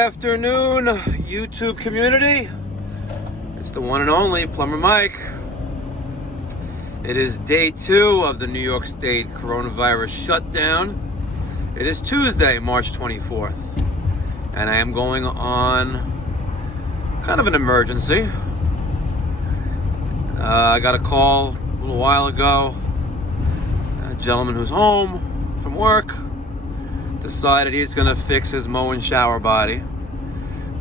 afternoon, YouTube community. It's the one and only Plumber Mike. It is day 2 of the New York State coronavirus shutdown. It is Tuesday, March 24th, and I am going on kind of an emergency. I got a call a little while ago. A gentleman who's home from work decided he's gonna fix his Moen Showerbody,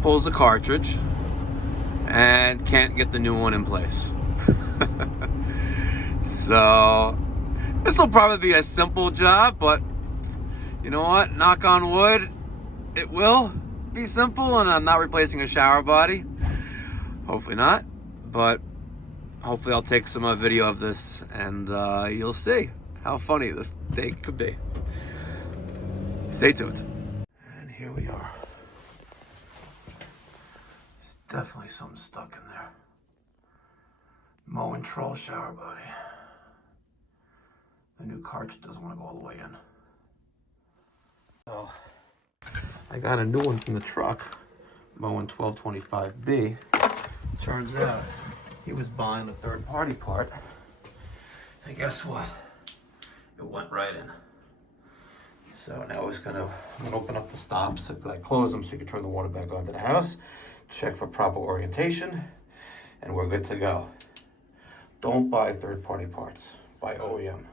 pulls the cartridge, and can't get the new one in place. So this will probably be a simple job, but you know what? Knock on wood, it will be simple, and I'm not replacing a shower body. Hopefully not, but hopefully I'll take some video of this, and you'll see how funny this day could be. Stay tuned. And here we are. There's definitely something stuck in there. Moentrole shower body. The new cartridge doesn't want to go all the way in. So I got a new one from the truck, Moen 1225B. Turns out he was buying a third-party part, and guess what? It went right in. So now I'm gonna open up the stops, like close them so you can turn the water back onto the house, check for proper orientation, and we're good to go. Don't buy third-party parts, buy OEM.